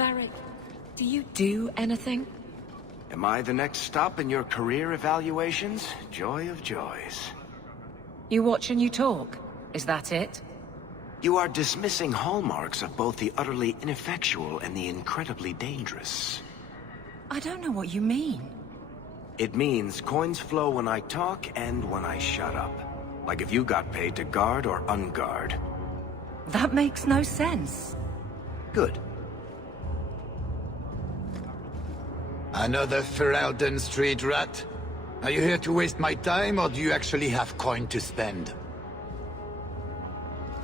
Varric, do you do anything? Am I the next stop in your career evaluations? Joy of joys. You watch and you talk. Is that it? You are dismissing hallmarks of both the utterly ineffectual and the incredibly dangerous. I don't know what you mean. It means coins flow when I talk and when I shut up. Like if you got paid to guard or unguard. That makes no sense. Good. Another Ferelden street rat? Are you here to waste my time, or do you actually have coin to spend?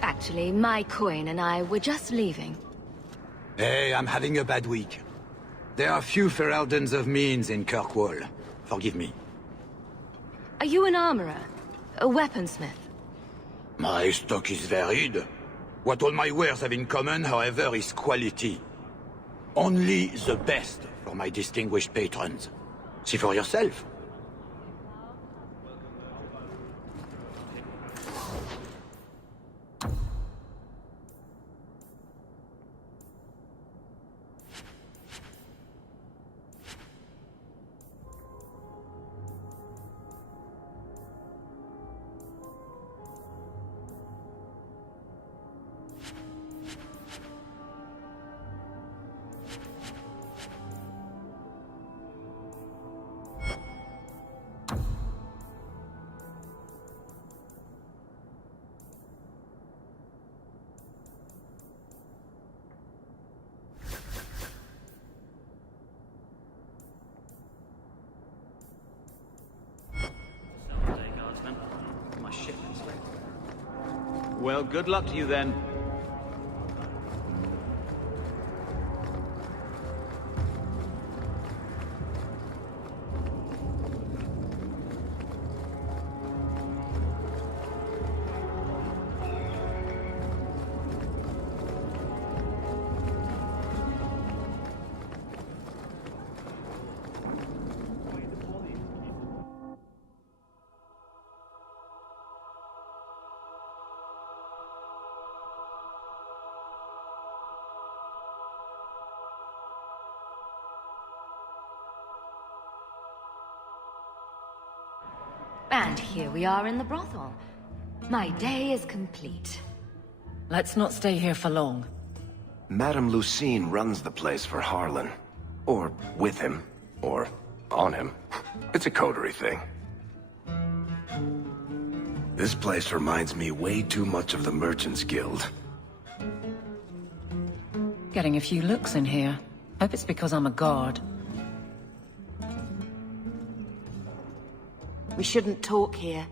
Actually, my coin and I were just leaving. Hey, I'm having a bad week. There are few Fereldens of means in Kirkwall. Forgive me. Are you an armorer? A weaponsmith? My stock is varied. What all my wares have in common, however, is quality. Only the best for my distinguished patrons. See for yourself. Well, good luck to you then. And here we are in the brothel. My day is complete. Let's not stay here for long. Madame Lucine runs the place for Harlan. Or with him. Or on him. It's a coterie thing. This place reminds me way too much of the Merchants Guild. Getting a few looks in here. Hope it's because I'm a guard. We shouldn't talk here.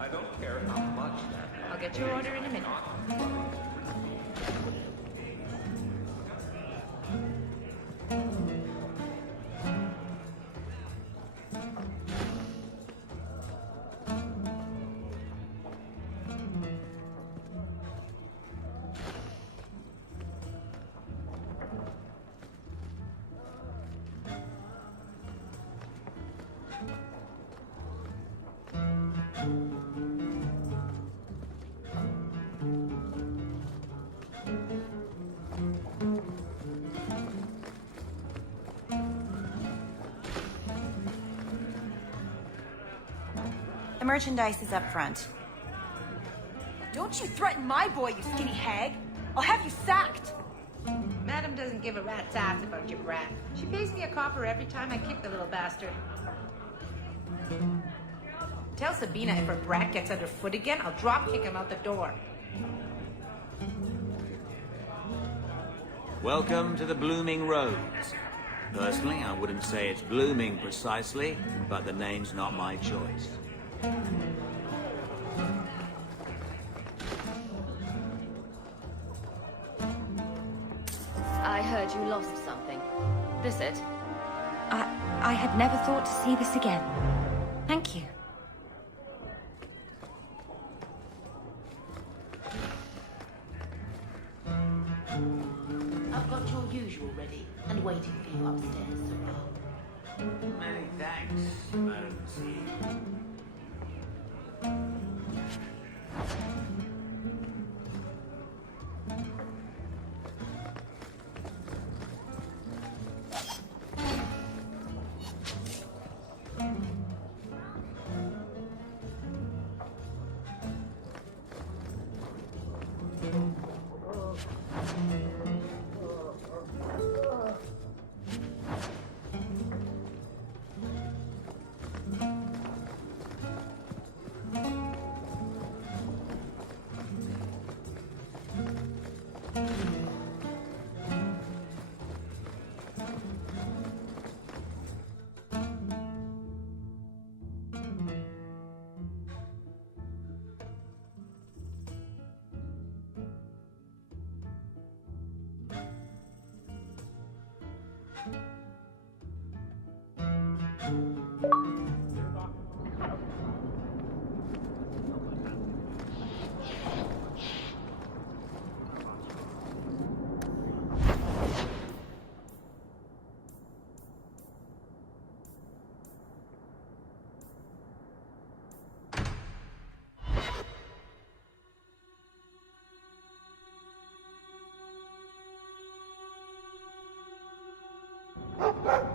I don't care how much that. I'll get your order in a minute. The merchandise is up front. Don't you threaten my boy, you skinny hag! I'll have you sacked! Madam doesn't give a rat's ass about your brat. She pays me a copper every time I kick the little bastard. Tell Sabina if her brat gets underfoot again, I'll drop kick him out the door. Welcome to the Blooming Rose. Personally, I wouldn't say it's blooming precisely, but the name's not my choice. I heard you lost something. This it? I had never thought to see this again. Thank you. usual ready and waiting for you upstairs, Sirrah. Many thanks, Madam Lucine.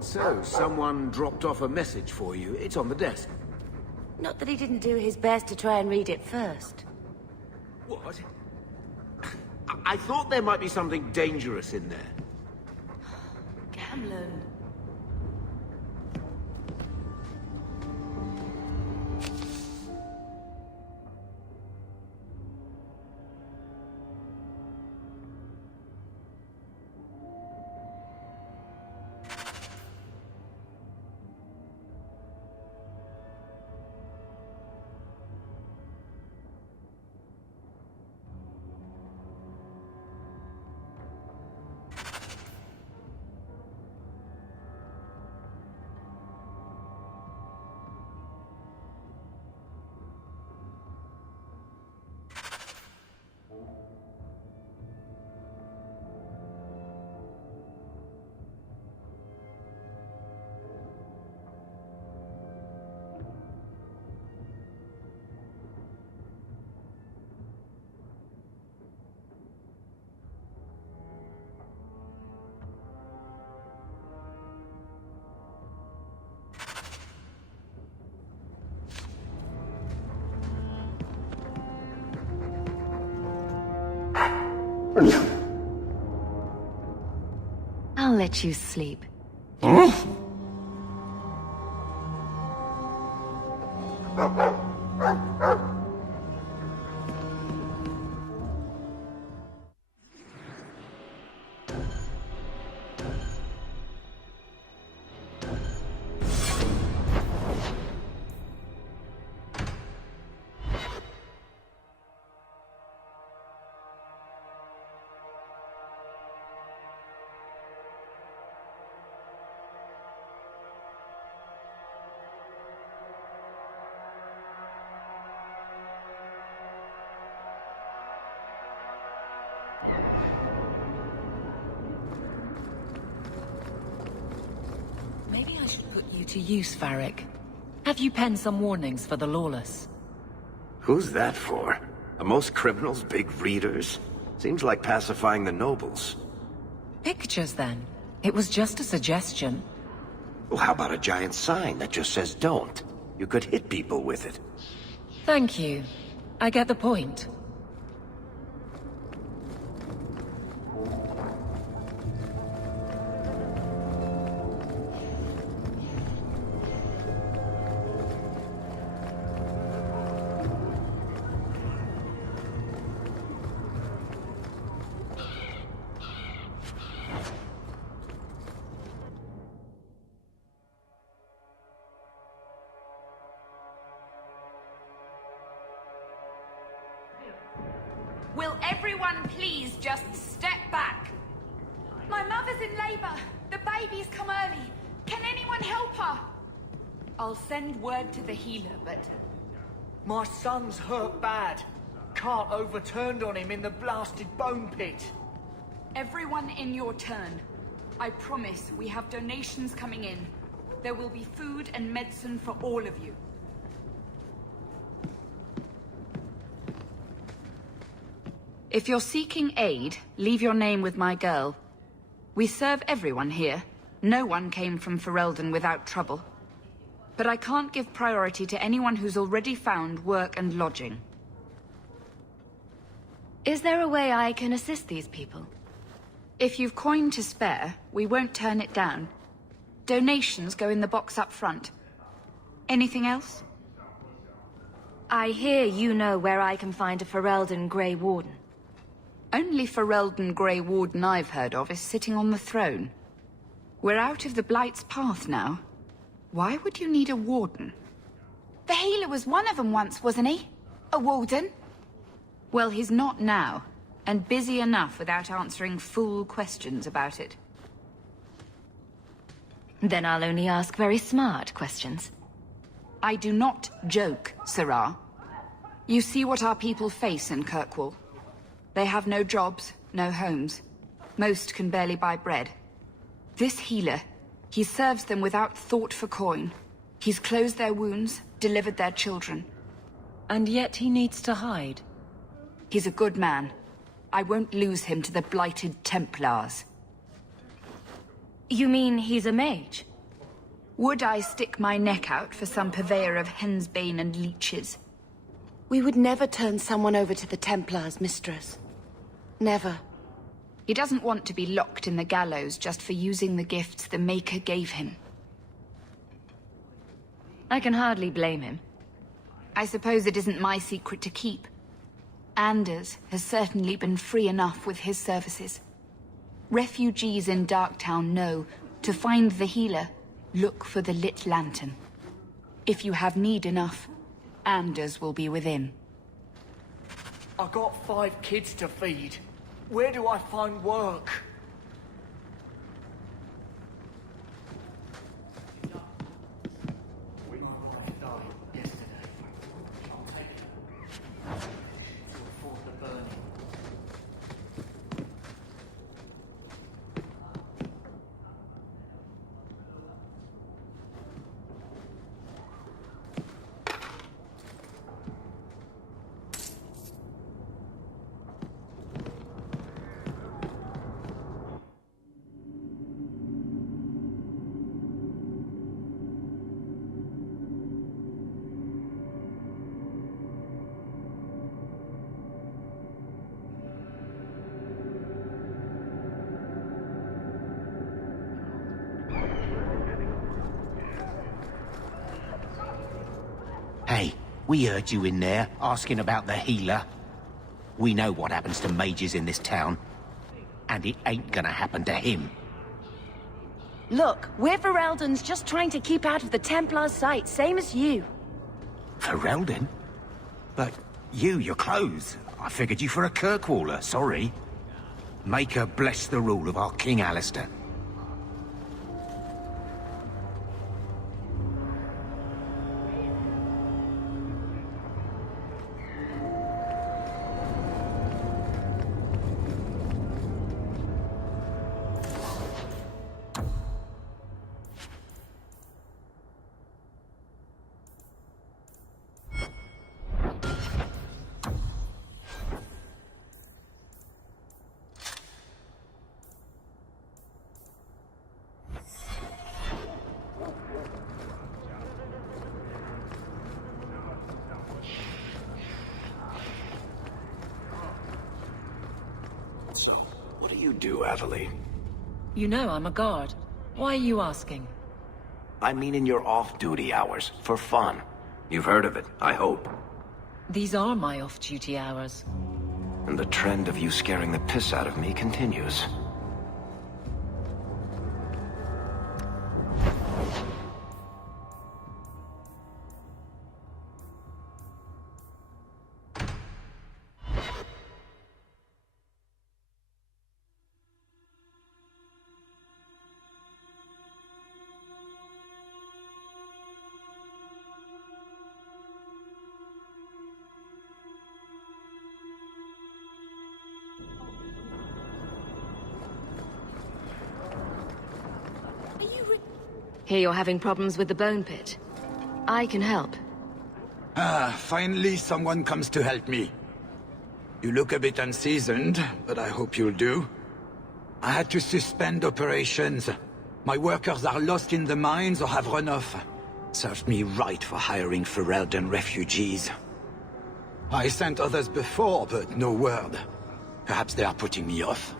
So, someone dropped off a message for you. It's on the desk. Not that he didn't do his best to try and read it first. What? I thought there might be something dangerous in there. Gamlen. I'll let you sleep. Maybe I should put you to use, Varric. Have you penned some warnings for the lawless? Who's that for? Are most criminals big readers? Seems like pacifying the nobles. Pictures, then. It was just a suggestion. Well, how about a giant sign that just says don't? You could hit people with it. Thank you. I get the point. Will everyone please just step back? My mother's in labor. The baby's come early. Can anyone help her? I'll send word to the healer, but... My son's hurt bad. Cart overturned on him in the blasted bone pit. Everyone in your turn. I promise we have donations coming in. There will be food and medicine for all of you. If you're seeking aid, leave your name with my girl. We serve everyone here. No one came from Ferelden without trouble. But I can't give priority to anyone who's already found work and lodging. Is there a way I can assist these people? If you've coin to spare, we won't turn it down. Donations go in the box up front. Anything else? I hear you know where I can find a Ferelden Grey Warden. Only Ferelden Grey Warden I've heard of is sitting on the throne. We're out of the Blight's path now. Why would you need a warden? The healer was one of them once, wasn't he? A warden? Well, he's not now, and busy enough without answering fool questions about it. Then I'll only ask very smart questions. I do not joke, Sirrah. You see what our people face in Kirkwall. They have no jobs, no homes. Most can barely buy bread. This healer, he serves them without thought for coin. He's closed their wounds, delivered their children. And yet he needs to hide. He's a good man. I won't lose him to the blighted Templars. You mean he's a mage? Would I stick my neck out for some purveyor of hensbane and leeches? We would never turn someone over to the Templars, mistress. Never. He doesn't want to be locked in the gallows just for using the gifts the Maker gave him. I can hardly blame him. I suppose it isn't my secret to keep. Anders has certainly been free enough with his services. Refugees in Darktown know, to find the healer, look for the lit lantern. If you have need enough, Anders will be within. I got 5 kids to feed. Where do I find work? Hey, we heard you in there, asking about the healer. We know what happens to mages in this town. And it ain't gonna happen to him. Look, we're Fereldans just trying to keep out of the Templars' sight, same as you. Ferelden? But your clothes. I figured you for a Kirkwaller, sorry. Maker bless the rule of our King Alistair. What do you do, Aveline? You know I'm a guard. Why are you asking? I mean in your off-duty hours, for fun. You've heard of it, I hope. These are my off-duty hours. And the trend of you scaring the piss out of me continues. Hear you're having problems with the Bone Pit. I can help. Ah, finally someone comes to help me. You look a bit unseasoned, but I hope you'll do. I had to suspend operations. My workers are lost in the mines or have run off. Served me right for hiring Ferelden refugees. I sent others before, but no word. Perhaps they are putting me off.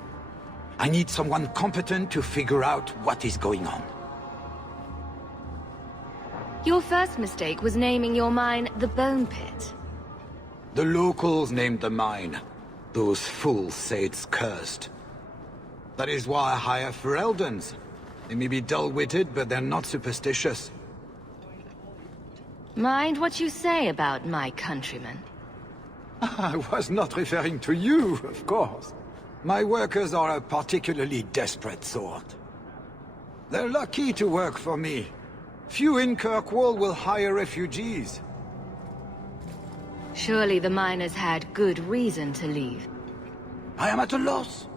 I need someone competent to figure out what is going on. Your first mistake was naming your mine the Bone Pit. The locals named the mine. Those fools say it's cursed. That is why I hire Fereldens. They may be dull-witted, but they're not superstitious. Mind what you say about my countrymen. I was not referring to you, of course. My workers are a particularly desperate sort. They're lucky to work for me. Few in Kirkwall will hire refugees. Surely the miners had good reason to leave. I am at a loss.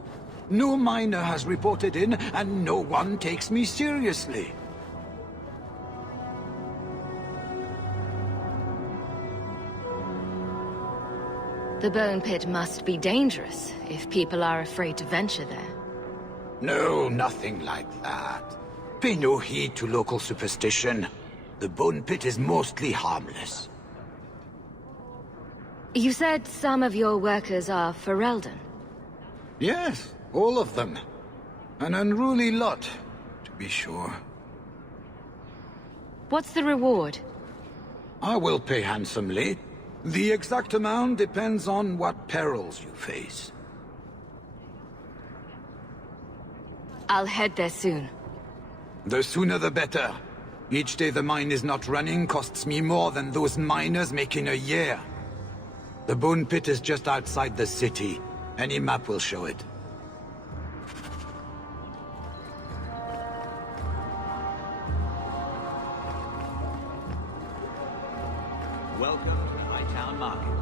No miner has reported in, and no one takes me seriously. The Bone Pit must be dangerous if people are afraid to venture there. No, nothing like that. Pay no heed to local superstition. The Bone Pit is mostly harmless. You said some of your workers are Ferelden. Yes, all of them. An unruly lot, to be sure. What's the reward? I will pay handsomely. The exact amount depends on what perils you face. I'll head there soon. The sooner the better. Each day the mine is not running costs me more than those miners make in a year. The Bone Pit is just outside the city. Any map will show it. Welcome to my town market.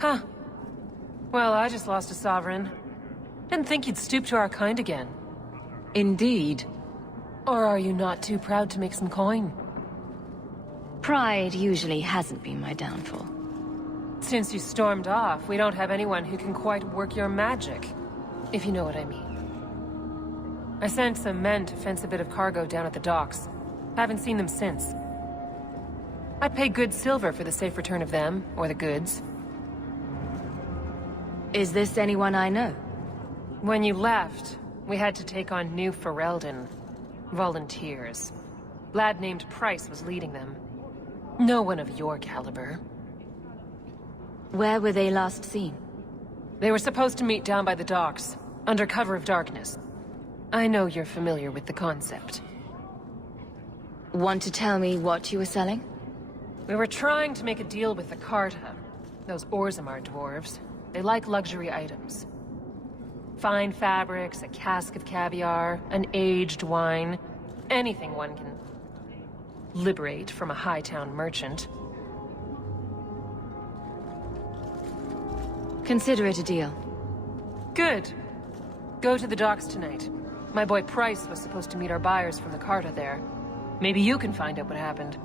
Huh. Well, I just lost a sovereign. Didn't think you'd stoop to our kind again. Indeed. Or are you not too proud to make some coin? Pride usually hasn't been my downfall. Since you stormed off, we don't have anyone who can quite work your magic. If you know what I mean. I sent some men to fence a bit of cargo down at the docks. Haven't seen them since. I'd pay good silver for the safe return of them, or the goods. Is this anyone I know? When you left, we had to take on new Ferelden. Volunteers. Lad named Price was leading them. No one of your caliber. Where were they last seen? They were supposed to meet down by the docks, under cover of darkness. I know you're familiar with the concept. Want to tell me what you were selling? We were trying to make a deal with the Carta. Those Orzammar dwarves. They like luxury items. Fine fabrics, a cask of caviar, an aged wine. Anything one can liberate from a Hightown merchant. Consider it a deal. Good. Go to the docks tonight. My boy Price was supposed to meet our buyers from the Carta there. Maybe you can find out what happened.